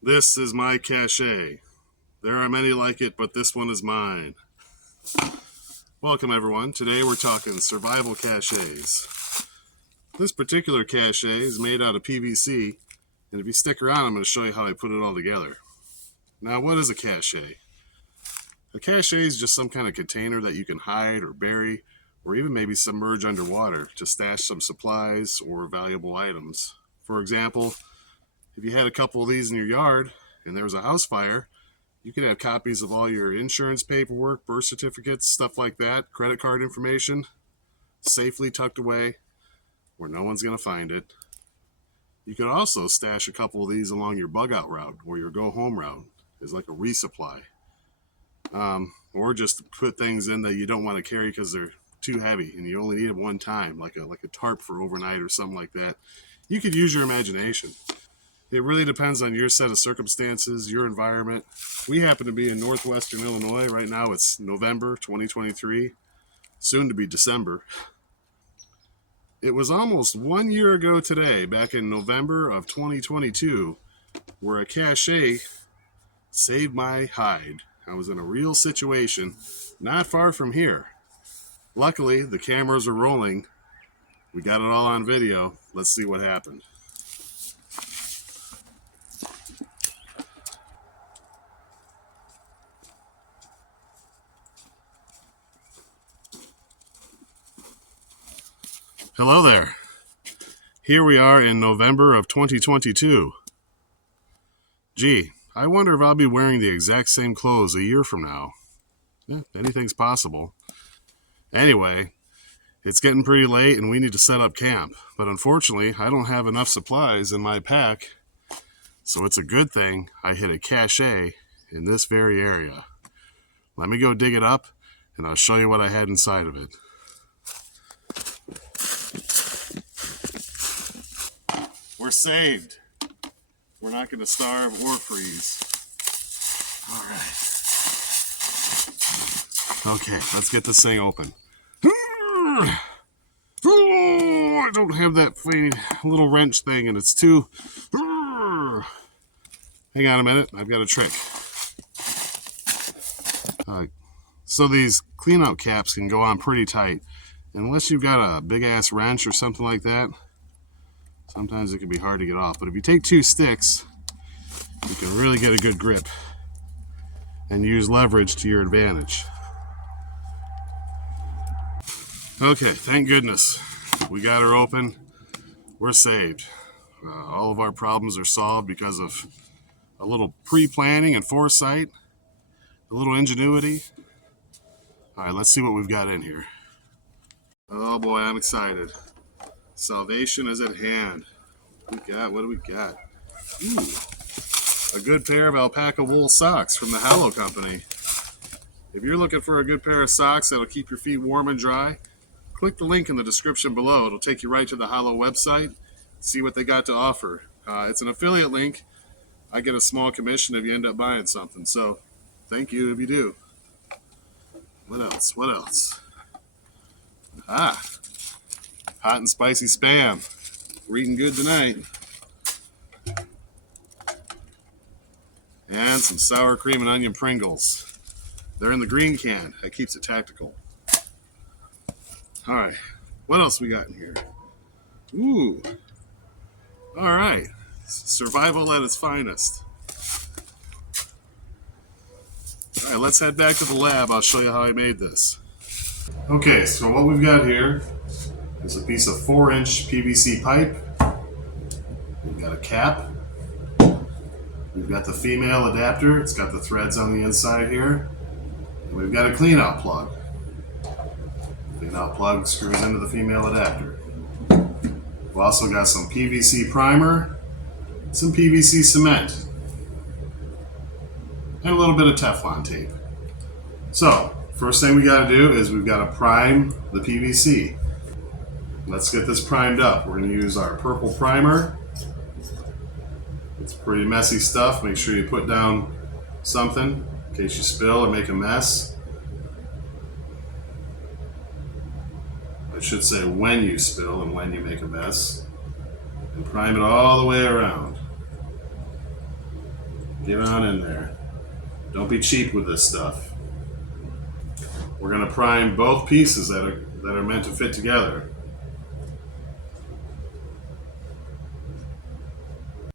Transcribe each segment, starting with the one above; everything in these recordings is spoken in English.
This is my cache. There are many like it, but this one is mine. Welcome everyone. Today we're talking survival caches. This particular cache is made out of PVC, and if you stick around, I'm going to show you how I put it all together. Now, what is a cache? A cache is just some kind of container that you can hide or bury, or even maybe submerge underwater to stash some supplies or valuable items. For example, if you had a couple of these in your yard and there was a house fire, you could have copies of all your insurance paperwork, birth certificates, stuff like that, credit card information, safely tucked away where no one's going to find it. You could also stash a couple of these along your bug out route or your go home route as like a resupply. Or just put things in that you don't want to carry because they're too heavy and you only need them one time, like a tarp for overnight or something like that. You could use your imagination. It really depends on your set of circumstances, your environment. We happen to be in northwestern Illinois. Right now it's November 2023, soon to be December. It was almost 1 year ago today, back in November of 2022, where a cache saved my hide. I was in a real situation not far from here. Luckily, the cameras are rolling. We got it all on video. Let's see what happened. Hello there. Here we are in November of 2022. Gee, I wonder if I'll be wearing the exact same clothes a year from now. Yeah, anything's possible. Anyway, it's getting pretty late and we need to set up camp. But unfortunately, I don't have enough supplies in my pack. So it's a good thing I hit a cache in this very area. Let me go dig it up and I'll show you what I had inside of it. We're saved. We're not going to starve or freeze. All right. Okay, let's get this thing open. Oh, I don't have that funny little wrench thing, and it's too... Hang on a minute. I've got a trick. So these clean-out caps can go on pretty tight. Unless you've got a big-ass wrench or something like that, sometimes it can be hard to get off. But if you take two sticks, you can really get a good grip and use leverage to your advantage. Okay, thank goodness. We got her open. We're saved. All of our problems are solved because of a little pre-planning and foresight, a little ingenuity. All right, let's see what we've got in here. Oh boy, I'm excited. Salvation is at hand. What do we got? Ooh, a good pair of alpaca wool socks from the Hallow Company. If you're looking for a good pair of socks that'll keep your feet warm and dry, click the link in the description below. It'll take you right to the Hallow website. See what they got to offer. It's an affiliate link. I get a small commission if you end up buying something. So thank you if you do. What else? What else? Hot and spicy Spam. We're eating good tonight. And some sour cream and onion Pringles. They're in the green can. That keeps it tactical. All right. What else we got in here? Ooh. All right. Survival at its finest. All right, let's head back to the lab. I'll show you how I made this. Okay, so what we've got here is a piece of 4-inch PVC pipe. We've got a cap. We've got the female adapter. It's got the threads on the inside here. And we've got a clean-out plug. The clean-out plug screws into the female adapter. We've also got some PVC primer, some PVC cement, and a little bit of Teflon tape. So, first thing we got to do is we've got to prime the PVC. Let's get this primed up. We're going to use our purple primer. It's pretty messy stuff. Make sure you put down something in case you spill or make a mess. I should say when you spill and when you make a mess. And prime it all the way around. Get on in there. Don't be cheap with this stuff. We're going to prime both pieces that are meant to fit together.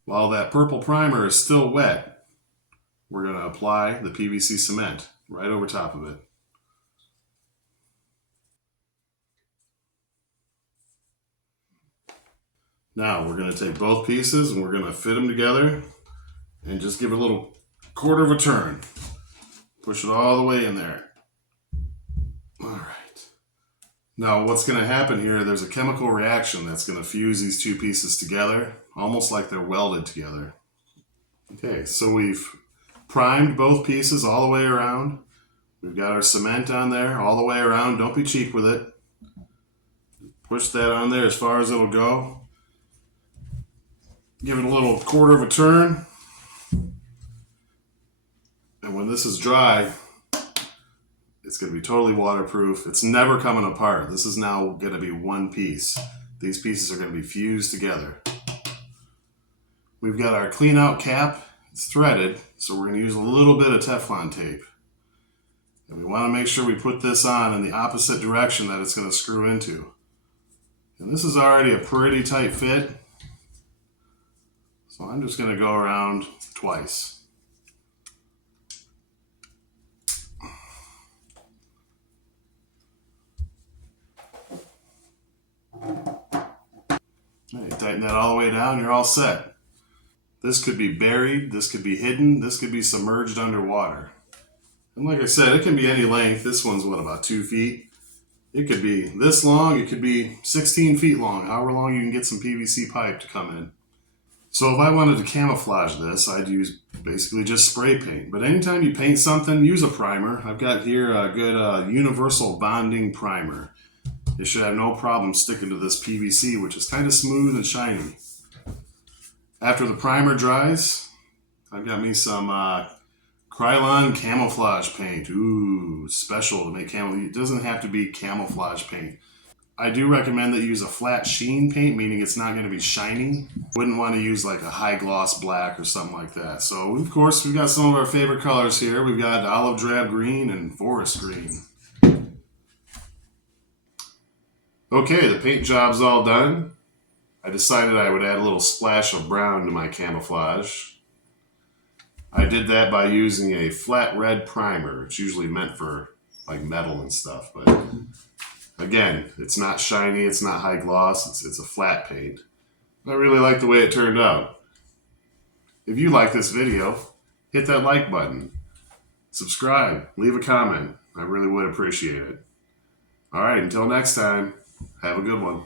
While that purple primer is still wet, we're going to apply the PVC cement right over top of it. Now we're going to take both pieces and we're going to fit them together and just give it a little quarter of a turn. Push it all the way in there. All right. Now what's going to happen here, there's a chemical reaction that's going to fuse these two pieces together, almost like they're welded together. Okay, so we've primed both pieces all the way around. We've got our cement on there all the way around. Don't be cheap with it. Push that on there as far as it'll go. Give it a little quarter of a turn. And when this is dry, it's going to be totally waterproof. It's never coming apart. This is now going to be one piece. These pieces are going to be fused together. We've got our clean out cap. It's threaded, so we're going to use a little bit of Teflon tape. And we want to make sure we put this on in the opposite direction that it's going to screw into. And this is already a pretty tight fit. So I'm just going to go around twice. Okay, tighten that all the way down, you're all set. This could be buried, this could be hidden, this could be submerged underwater. And like I said, it can be any length. This one's what, about 2 feet? It could be this long, it could be 16 feet long, however long you can get some PVC pipe to come in. So if I wanted to camouflage this, I'd use basically just spray paint. But anytime you paint something, use a primer. I've got here a good universal bonding primer. It should have no problem sticking to this PVC, which is kind of smooth and shiny. After the primer dries, I've got me some Krylon camouflage paint. Ooh, special to make camouflage. It doesn't have to be camouflage paint. I do recommend that you use a flat sheen paint, meaning it's not going to be shiny. Wouldn't want to use like a high gloss black or something like that. So of course we've got some of our favorite colors here. We've got olive drab green and forest green. Okay, the paint job's all done. I decided I would add a little splash of brown to my camouflage. I did that by using a flat red primer. It's usually meant for like metal and stuff, but again, it's not shiny, it's not high gloss, it's a flat paint. I really like the way it turned out. If you like this video, hit that like button. Subscribe, leave a comment. I really would appreciate it. All right, until next time, have a good one.